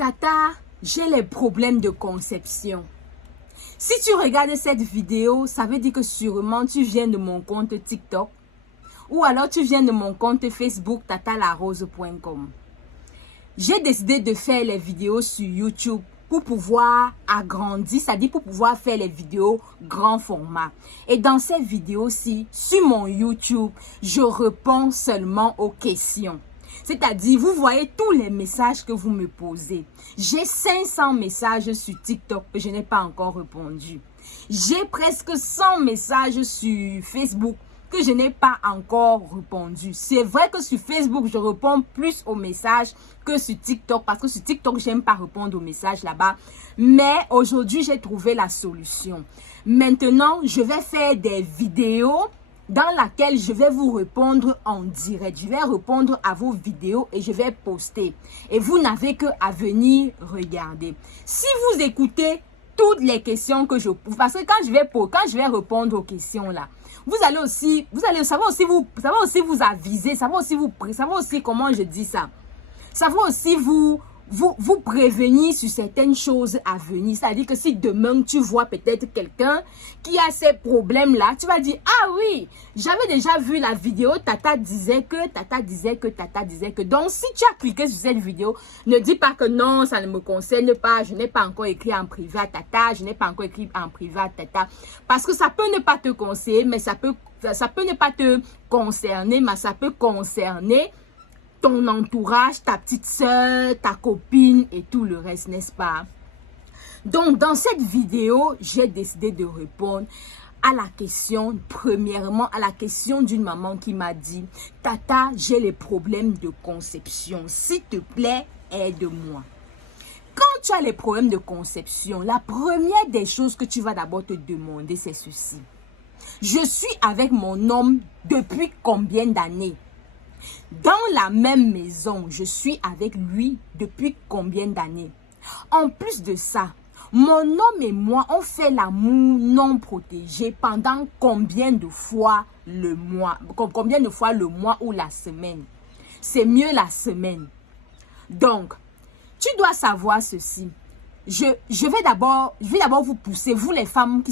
Tata, j'ai les problèmes de conception. Si tu regardes cette vidéo, ça veut dire que sûrement tu viens de mon compte TikTok ou alors tu viens de mon compte Facebook tatalarose.com. J'ai décidé de faire les vidéos sur YouTube pour pouvoir agrandir, c'est-à-dire pour pouvoir faire les vidéos grand format. Et dans ces vidéos-ci, sur mon YouTube, je réponds seulement aux questions. C'est-à-dire, vous voyez tous les messages que vous me posez. J'ai 500 messages sur TikTok que je n'ai pas encore répondu. J'ai presque 100 messages sur Facebook que je n'ai pas encore répondu. C'est vrai que sur Facebook, je réponds plus aux messages que sur TikTok parce que sur TikTok, j'aime pas répondre aux messages là-bas. Mais aujourd'hui, j'ai trouvé la solution. Maintenant, je vais faire des vidéos dans laquelle je vais vous répondre en direct. Je vais répondre à vos vidéos et je vais poster. Et vous n'avez que à venir regarder. Si vous écoutez toutes les questions que je pose, parce que quand je vais répondre aux questions là, vous allez savoir aussi vous aviser, savoir aussi comment je dis ça. Savoir aussi vous prévenir sur certaines choses à venir. C'est-à-dire que si demain tu vois peut-être quelqu'un qui a ces problèmes-là, tu vas dire, ah oui, j'avais déjà vu la vidéo, Tata disait que. Donc, si tu as cliqué sur cette vidéo, ne dis pas que non, ça ne me concerne pas, je n'ai pas encore écrit en privé à Tata, je n'ai pas encore écrit en privé à Tata. Parce que ça peut ne pas te conseiller, mais ça peut ne pas te concerner, mais ça peut concerner ton entourage, ta petite soeur, ta copine et tout le reste, n'est-ce pas? Donc, dans cette vidéo, j'ai décidé de répondre à la question, premièrement, à la question d'une maman qui m'a dit, Tata, j'ai les problèmes de conception. S'il te plaît, aide-moi. Quand tu as les problèmes de conception, la première des choses que tu vas d'abord te demander, c'est ceci. Je suis avec mon homme depuis combien d'années? Dans la même maison, je suis avec lui depuis combien d'années? En plus de ça, mon homme et moi, on fait l'amour non protégé pendant combien de fois le mois? Combien de fois le mois ou la semaine? C'est mieux la semaine. Donc, tu dois savoir ceci. Je vais d'abord vous pousser, vous les femmes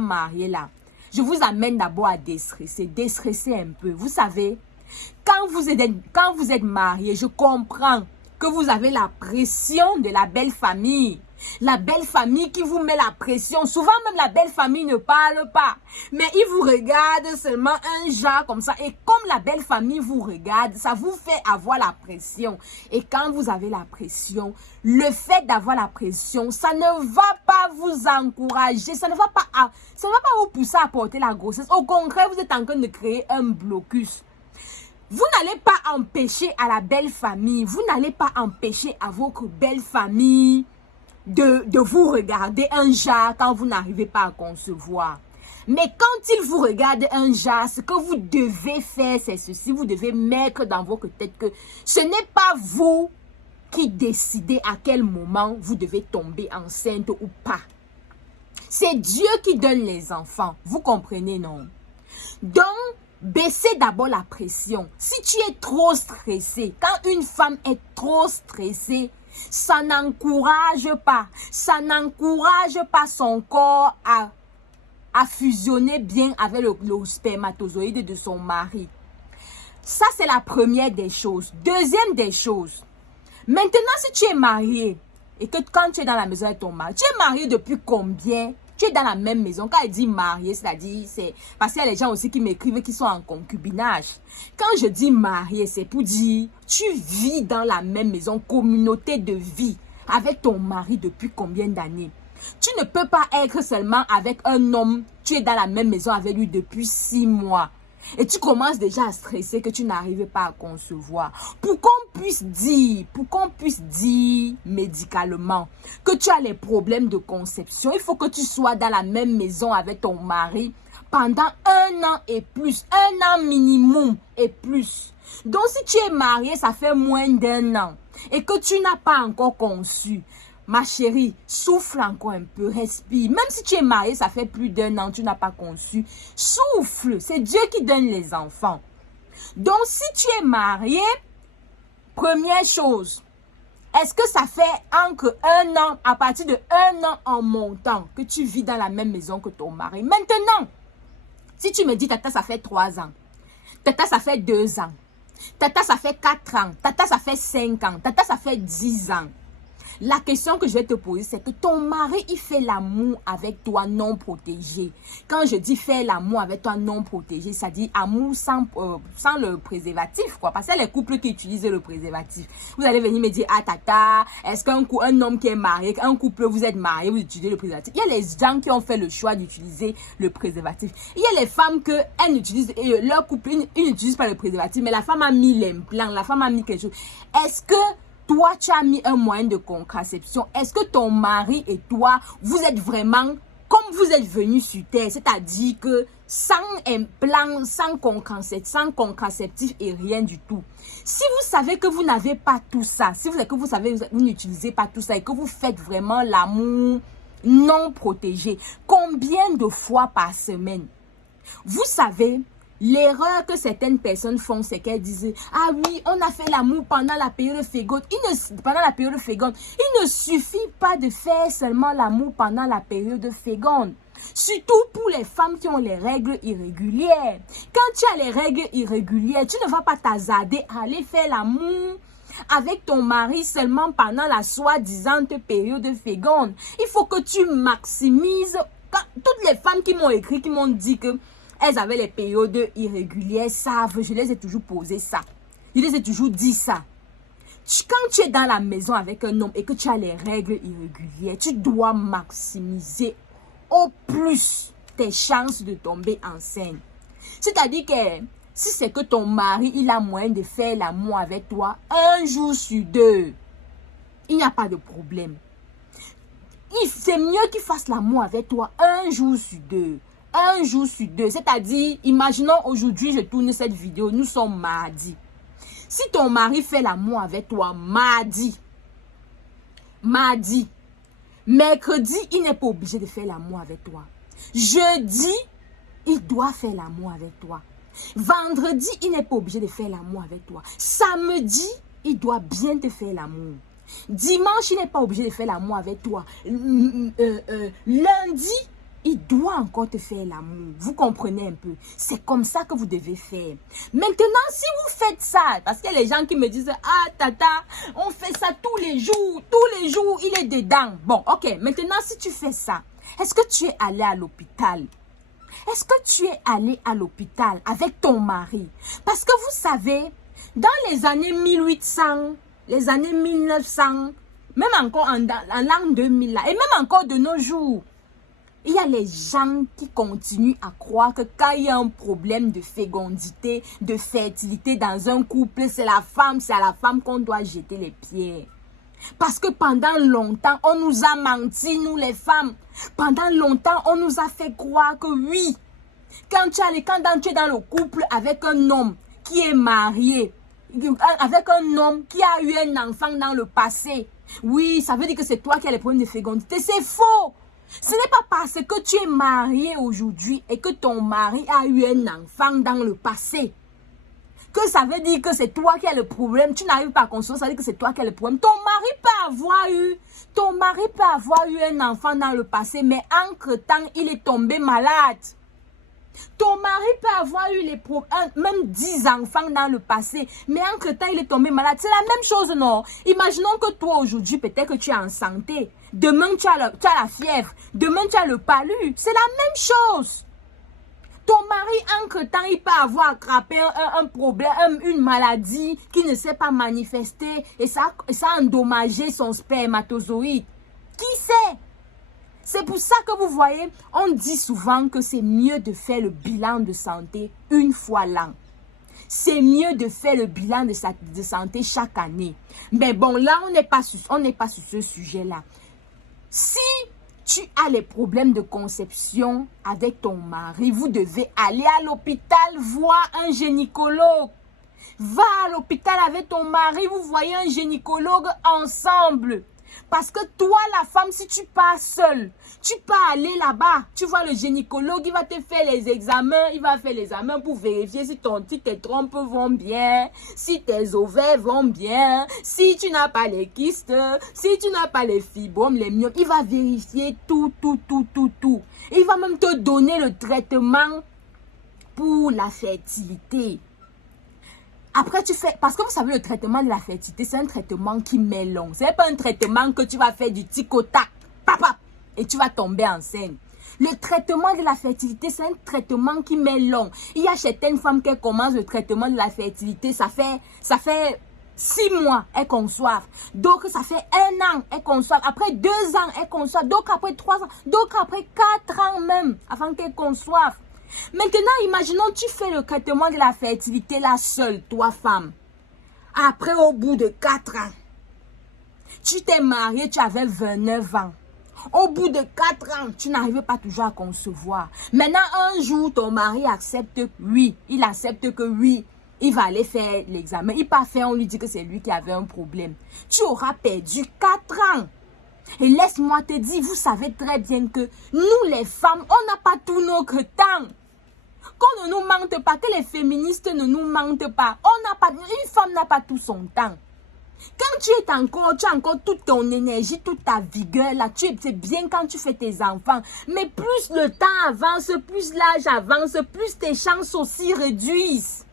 mariées là. Je vous amène d'abord à déstresser un peu. Vous savez, quand vous êtes marié, je comprends que vous avez la pression de la belle famille. La belle famille qui vous met la pression. Souvent même la belle famille ne parle pas. Mais ils vous regardent seulement un genre comme ça. Et comme la belle famille vous regarde, ça vous fait avoir la pression. Et quand vous avez la pression, le fait d'avoir la pression, ça ne va pas vous encourager. Ça ne va pas vous pousser à porter la grossesse. Au contraire, vous êtes en train de créer un blocus. Vous n'allez pas empêcher à la belle famille, vous n'allez pas empêcher à votre belle famille de vous regarder un genre quand vous n'arrivez pas à concevoir. Mais quand ils vous regardent un genre, ce que vous devez faire, c'est ceci. Vous devez mettre dans votre tête que ce n'est pas vous qui décidez à quel moment vous devez tomber enceinte ou pas. C'est Dieu qui donne les enfants. Vous comprenez, non? Donc, baissez d'abord la pression. Si tu es trop stressé, quand une femme est trop stressée, ça n'encourage pas son corps à fusionner bien avec le spermatozoïde de son mari. Ça, c'est la première des choses. Deuxième des choses, maintenant, si tu es marié et que quand tu es dans la maison avec ton mari, tu es marié depuis combien? Tu es dans la même maison. Quand elle dit marié, c'est-à-dire, c'est parce qu'il y a les gens aussi qui m'écrivent qui sont en concubinage. Quand je dis marié, c'est pour dire, tu vis dans la même maison, communauté de vie, avec ton mari depuis combien d'années? Tu ne peux pas être seulement avec un homme, tu es dans la même maison avec lui depuis 6 mois. Et tu commences déjà à stresser que tu n'arrives pas à concevoir. Pour qu'on puisse dire médicalement que tu as les problèmes de conception, il faut que tu sois dans la même maison avec ton mari pendant 1 an et plus. 1 an minimum et plus. Donc si tu es marié, ça fait moins d'1 an et que tu n'as pas encore conçu, ma chérie, souffle encore un peu, respire. Même si tu es marié, ça fait plus d'1 an, tu n'as pas conçu. Souffle, c'est Dieu qui donne les enfants. Donc, si tu es marié, première chose, Est-ce que ça fait entre 1 an, à partir de 1 an en montant, que tu vis dans la même maison que ton mari? Maintenant, si tu me dis, Tata, ça fait 3 ans. Tata, ça fait 2 ans. Tata, ça fait 4 ans. Tata, ça fait 5 ans. Tata, ça fait 10 ans. La question que je vais te poser, c'est que ton mari, il fait l'amour avec toi non protégé. Quand je dis faire l'amour avec toi non protégé, ça dit amour sans le préservatif, quoi. Parce que les couples qui utilisent le préservatif. Vous allez venir me dire, ah Tata, est-ce qu'un homme qui est marié, un couple, vous êtes marié, vous utilisez le préservatif? Il y a les gens qui ont fait le choix d'utiliser le préservatif. Il y a les femmes que elles utilisent, leur couple, ils n'utilisent pas le préservatif, mais la femme a mis l'implant, la femme a mis quelque chose. Est-ce que toi, tu as mis un moyen de contraception? Est-ce que ton mari et toi, vous êtes vraiment comme vous êtes venus sur Terre? C'est-à-dire que sans implant, sans contraceptif et rien du tout. Si vous savez que vous n'avez pas tout ça, si vous savez que vous n'utilisez pas tout ça et que vous faites vraiment l'amour non protégé, combien de fois par semaine? Vous savez, l'erreur que certaines personnes font, c'est qu'elles disent, ah oui, on a fait l'amour pendant la période féconde. Il ne suffit pas de faire seulement l'amour pendant la période féconde. Surtout pour les femmes qui ont les règles irrégulières. Quand tu as les règles irrégulières, tu ne vas pas t'hasarder à aller faire l'amour avec ton mari seulement pendant la soi-disant période féconde. Il faut que tu maximises. Toutes les femmes qui m'ont écrit, qui m'ont dit que elles avaient les périodes irrégulières, savent, je les ai toujours posé ça. Je les ai toujours dit ça. Quand tu es dans la maison avec un homme et que tu as les règles irrégulières, tu dois maximiser au plus tes chances de tomber enceinte. C'est-à-dire que si c'est que ton mari, il a moyen de faire l'amour avec toi 1 jour sur 2, il n'y a pas de problème. C'est mieux qu'il fasse l'amour avec toi 1 jour sur 2. 1 jour sur 2, c'est-à-dire, imaginons aujourd'hui, je tourne cette vidéo, nous sommes mardi. Si ton mari fait l'amour avec toi mardi, mercredi, il n'est pas obligé de faire l'amour avec toi. Jeudi, il doit faire l'amour avec toi. Vendredi, il n'est pas obligé de faire l'amour avec toi. Samedi, il doit bien te faire l'amour. Dimanche, il n'est pas obligé de faire l'amour avec toi. Lundi, il doit encore te faire l'amour. Vous comprenez un peu? C'est comme ça que vous devez faire. Maintenant, si vous faites ça, parce qu'il y a les gens qui me disent, ah Tata, on fait ça tous les jours, il est dedans. Bon, ok, maintenant si tu fais ça, est-ce que tu es allé à l'hôpital? Est-ce que tu es allé à l'hôpital avec ton mari? Parce que vous savez, dans les années 1800, les années 1900, même encore en l'an 2000, là, et même encore de nos jours, il y a les gens qui continuent à croire que quand il y a un problème de fécondité, de fertilité dans un couple, c'est à la femme qu'on doit jeter les pierres. Parce que pendant longtemps, on nous a menti, nous les femmes. Pendant longtemps, on nous a fait croire que oui, quand tu es dans le couple avec un homme qui est marié, avec un homme qui a eu un enfant dans le passé, oui, ça veut dire que c'est toi qui as les problèmes de fécondité. C'est faux! Ce n'est pas parce que tu es marié aujourd'hui et que ton mari a eu un enfant dans le passé que ça veut dire que c'est toi qui as le problème. Tu n'arrives pas à construire, ça veut dire que c'est toi qui as le problème. Ton mari peut avoir eu un enfant dans le passé, mais entre-temps, il est tombé malade. Ton mari peut avoir eu même 10 enfants dans le passé, mais entre-temps, il est tombé malade. C'est la même chose, non? Imaginons que toi, aujourd'hui, peut-être que tu es en santé. Demain, tu as la fièvre. Demain, tu as le palu. C'est la même chose. Ton mari, entre-temps, il peut avoir attrapé un problème, une maladie qui ne s'est pas manifestée et ça a endommagé son spermatozoïde. Qui sait? C'est pour ça que vous voyez, on dit souvent que c'est mieux de faire le bilan de santé 1 fois l'an. C'est mieux de faire le bilan de santé chaque année. Mais bon, là, on n'est pas sur ce sujet-là. Si tu as les problèmes de conception avec ton mari, vous devez aller à l'hôpital voir un gynécologue. Va à l'hôpital avec ton mari, vous voyez un gynécologue ensemble. Parce que toi, la femme, si tu pars seule, tu peux aller là-bas. Tu vois le gynécologue, il va te faire les examens. Il va faire les examens pour vérifier si tes trompes vont bien, si tes ovaires vont bien, si tu n'as pas les kystes, si tu n'as pas les fibromes, les myomes. Il va vérifier tout. Il va même te donner le traitement pour la fertilité. Après, tu fais... Parce que vous savez, le traitement de la fertilité, c'est un traitement qui met long. Ce n'est pas un traitement que tu vas faire du tic-au-tac, papa, et tu vas tomber enceinte. Le traitement de la fertilité, c'est un traitement qui met long. Il y a certaines femmes qui commencent le traitement de la fertilité, ça fait 6 mois, elles conçoivent. Donc, ça fait 1 an, elles conçoivent. Après 2 ans, elles conçoivent. Donc, après 3 ans. Donc, après 4 ans même, avant qu'elles conçoivent. Maintenant, imaginons, tu fais le traitement de la fertilité là seule, toi femme. Après, au bout de 4 ans, tu t'es mariée, tu avais 29 ans. Au bout de 4 ans, tu n'arrives pas toujours à concevoir. Maintenant, un jour, ton mari accepte, oui, il accepte que oui, il va aller faire l'examen. Il part faire, on lui dit que c'est lui qui avait un problème. Tu auras perdu 4 ans. Et laisse-moi te dire, vous savez très bien que nous les femmes, on n'a pas tout notre temps. Qu'on ne nous mente pas, que les féministes ne nous mentent pas. Une femme n'a pas tout son temps. Quand tu as encore toute ton énergie, toute ta vigueur là, c'est bien quand tu fais tes enfants. Mais plus le temps avance, plus l'âge avance, plus tes chances aussi réduisent.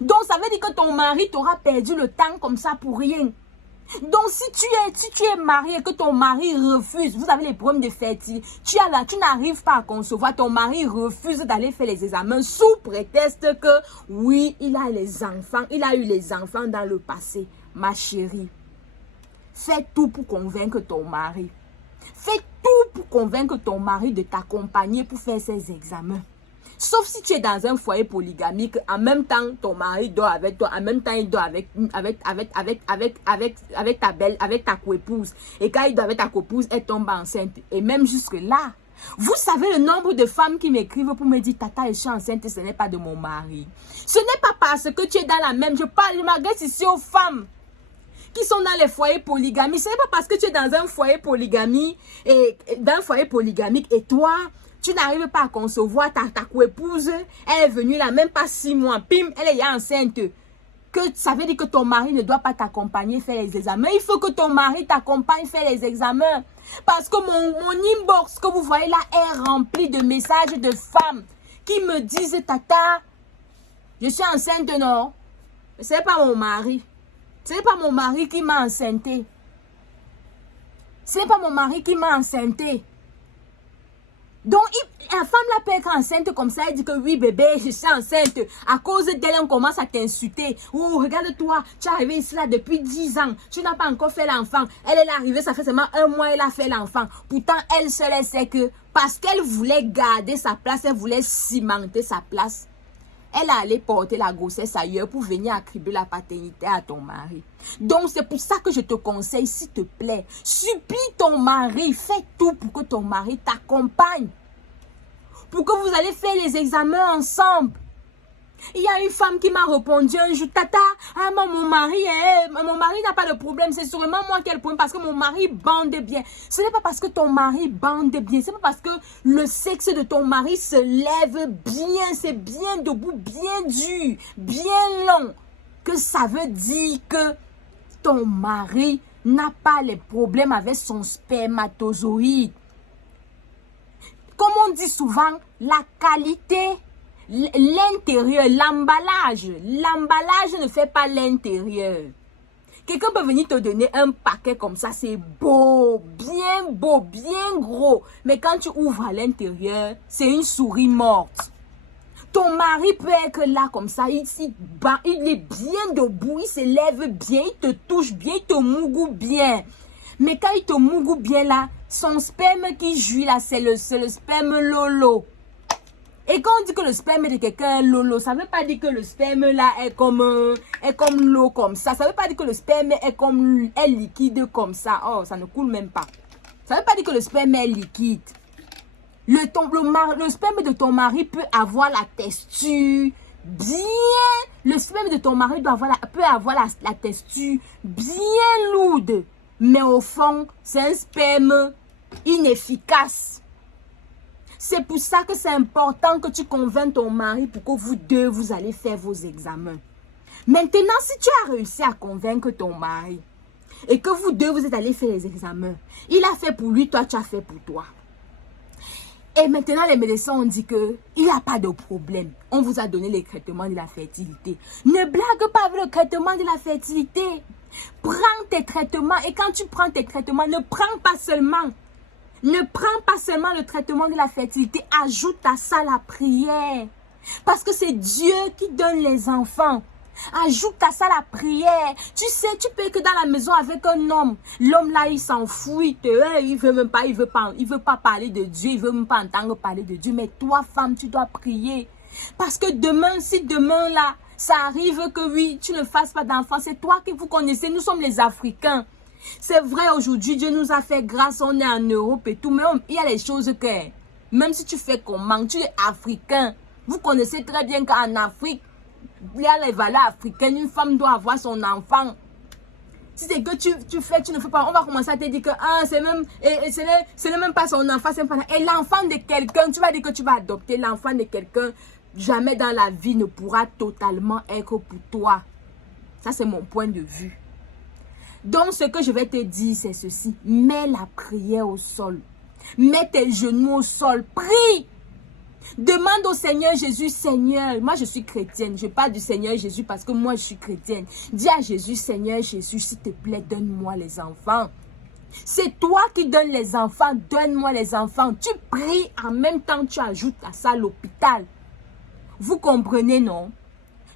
Donc ça veut dire que ton mari t'aura perdu le temps comme ça pour rien. Donc, si tu es marié et que ton mari refuse, vous avez les problèmes de fertilité, tu n'arrives pas à concevoir, ton mari refuse d'aller faire les examens sous prétexte que, oui, il a les enfants, il a eu les enfants dans le passé. Ma chérie, fais tout pour convaincre ton mari. Fais tout pour convaincre ton mari de t'accompagner pour faire ces examens. Sauf si tu es dans un foyer polygamique, en même temps, ton mari dort avec toi, en même temps, il dort avec ta coépouse. Et quand il dort avec ta coépouse, elle tombe enceinte. Et même jusque-là, vous savez le nombre de femmes qui m'écrivent pour me dire, Tata, je suis enceinte, ce n'est pas de mon mari. Ce n'est pas parce que tu es dans la même, je m'adresse ici aux femmes qui sont dans les foyers polygamiques. Ce n'est pas parce que tu es dans un foyer polygamique et toi, tu n'arrives pas à concevoir, ta coépouse, elle est venue là, même pas 6 mois, pim, elle est enceinte. Que ça veut dire que ton mari ne doit pas t'accompagner faire les examens. Il faut que ton mari t'accompagne faire les examens. Parce que mon inbox que vous voyez là est rempli de messages de femmes qui me disent, Tata, je suis enceinte, non? Ce n'est pas mon mari. Ce n'est pas mon mari qui m'a enceinté. Ce n'est pas mon mari qui m'a enceinté. Donc, la femme là peut être enceinte comme ça, elle dit que oui bébé, je suis enceinte. À cause d'elle, on commence à t'insulter. Oh, regarde-toi, tu es arrivé ici là depuis 10 ans. Tu n'as pas encore fait l'enfant. Elle est arrivée, ça fait seulement 1 mois, elle a fait l'enfant. Pourtant, elle seule, elle sait que parce qu'elle voulait garder sa place, elle voulait cimenter sa place. Elle a allé porter la grossesse ailleurs pour venir attribuer la paternité à ton mari. Donc, c'est pour ça que je te conseille, s'il te plaît, supplie ton mari, fais tout pour que ton mari t'accompagne. Pour que vous allez faire les examens ensemble. Il y a une femme qui m'a répondu un jour, Tata, mon mari n'a pas de problème, c'est sûrement moi qui ai le problème parce que mon mari bande bien. Ce n'est pas parce que ton mari bande bien, c'est pas parce que le sexe de ton mari se lève bien, c'est bien debout, bien dur, bien long, que ça veut dire que ton mari n'a pas les problèmes avec son spermatozoïde. Comme on dit souvent, la qualité, l'intérieur, l'emballage ne fait pas l'intérieur. Quelqu'un peut venir te donner un paquet comme ça, c'est beau, bien gros. Mais quand tu ouvres à l'intérieur, c'est une souris morte. Ton mari peut être là comme ça, il est bien debout, il se lève bien, il te touche bien, il te mougoue bien. Mais quand il te mougoue bien là, son sperme qui jouit là, c'est le sperme lolo. Et quand on dit que le sperme de quelqu'un est lolo, ça ne veut pas dire que le sperme là est comme l'eau comme ça. Ça ne veut pas dire que le sperme est liquide comme ça. Oh, ça ne coule même pas. Ça ne veut pas dire que le sperme est liquide. Le sperme de ton mari peut avoir la texture bien. Le sperme de ton mari peut avoir la texture bien lourde. Mais au fond, c'est un sperme inefficace. C'est pour ça que c'est important que tu convainques ton mari pour que vous deux, vous allez faire vos examens. Maintenant, si tu as réussi à convaincre ton mari et que vous deux, vous êtes allés faire les examens, il a fait pour lui, toi, tu as fait pour toi. Et maintenant, les médecins ont dit qu'il n'y a pas de problème. On vous a donné les traitements de la fertilité. Ne blague pas avec le traitement de la fertilité. Prends tes traitements et quand tu prends tes traitements, ne prends pas seulement le traitement de la fertilité, ajoute à ça la prière. Parce que c'est Dieu qui donne les enfants. Ajoute à ça la prière. Tu sais, tu peux être dans la maison avec un homme. L'homme là, il s'en fout. Il veut même pas, il veut pas parler de Dieu. Il veut même pas entendre parler de Dieu. Mais toi, femme, tu dois prier. Parce que demain, si demain là, ça arrive que oui, tu ne fasses pas d'enfant, c'est toi que vous connaissez. Nous sommes les Africains. C'est vrai, aujourd'hui, Dieu nous a fait grâce. On est en Europe et tout. Mais il y a les choses que, même si tu fais comment, tu es Africain. Vous connaissez très bien qu'en Afrique, il y a les valeurs africaines. Une femme doit avoir son enfant. Si c'est que tu fais, tu ne fais pas, on va commencer à te dire que ce n'est même pas son enfant. Et l'enfant de quelqu'un, tu vas dire que tu vas adopter l'enfant de quelqu'un. Jamais dans la vie ne pourra totalement être pour toi. Ça, c'est mon point de vue. Donc, ce que je vais te dire, c'est ceci. Mets la prière au sol. Mets tes genoux au sol. Prie. Demande au Seigneur Jésus, Seigneur, moi je suis chrétienne, je parle du Seigneur Jésus parce que moi je suis chrétienne. Dis à Jésus, Seigneur Jésus, s'il te plaît, donne-moi les enfants. C'est toi qui donnes les enfants, donne-moi les enfants. Tu pries, en même temps tu ajoutes à ça l'hôpital. Vous comprenez, non?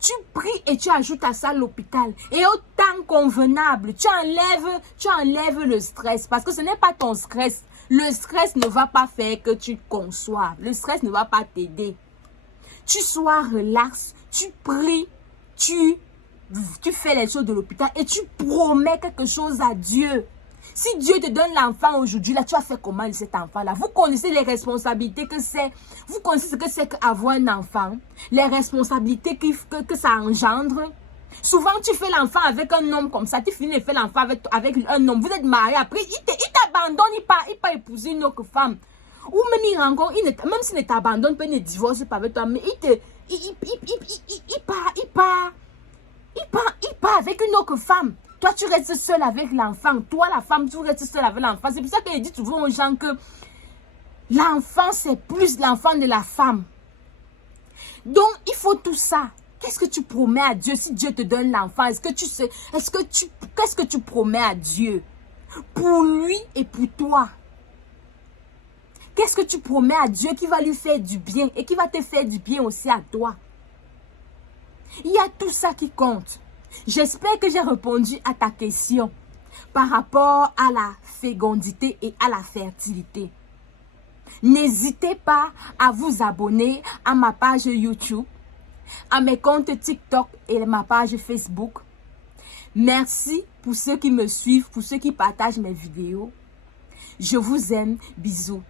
Tu pries et tu ajoutes à ça l'hôpital. Et au temps convenable, tu enlèves le stress parce que ce n'est pas ton stress. Le stress ne va pas faire que tu conçoives. Le stress ne va pas t'aider. Tu sois relax, tu pries, tu fais les choses de l'hôpital et tu promets quelque chose à Dieu. Si Dieu te donne l'enfant aujourd'hui, là, tu as fait comment de cet enfant-là? Vous connaissez les responsabilités que c'est. Vous connaissez ce que c'est qu'avoir un enfant. Les responsabilités que ça engendre. Souvent, tu fais l'enfant avec un homme comme ça. Tu finis de faire l'enfant avec un homme. Vous êtes mariés. Après, il t'abandonne. Il part épouser une autre femme. Ou même il rencontre, même s'il ne t'abandonne pas, il ne divorce pas avec toi. Mais il part avec une autre femme. Toi, tu restes seul avec l'enfant. Toi, la femme, tu restes seul avec l'enfant. C'est pour ça qu'il dit souvent aux gens que l'enfant, c'est plus l'enfant de la femme. Donc, il faut tout ça. Qu'est-ce que tu promets à Dieu si Dieu te donne l'enfant? Qu'est-ce que tu promets à Dieu? Pour lui et pour toi. Qu'est-ce que tu promets à Dieu qui va lui faire du bien et qui va te faire du bien aussi à toi? Il y a tout ça qui compte. J'espère que j'ai répondu à ta question par rapport à la fécondité et à la fertilité. N'hésitez pas à vous abonner à ma page YouTube, à mes comptes TikTok et ma page Facebook. Merci pour ceux qui me suivent, pour ceux qui partagent mes vidéos. Je vous aime. Bisous.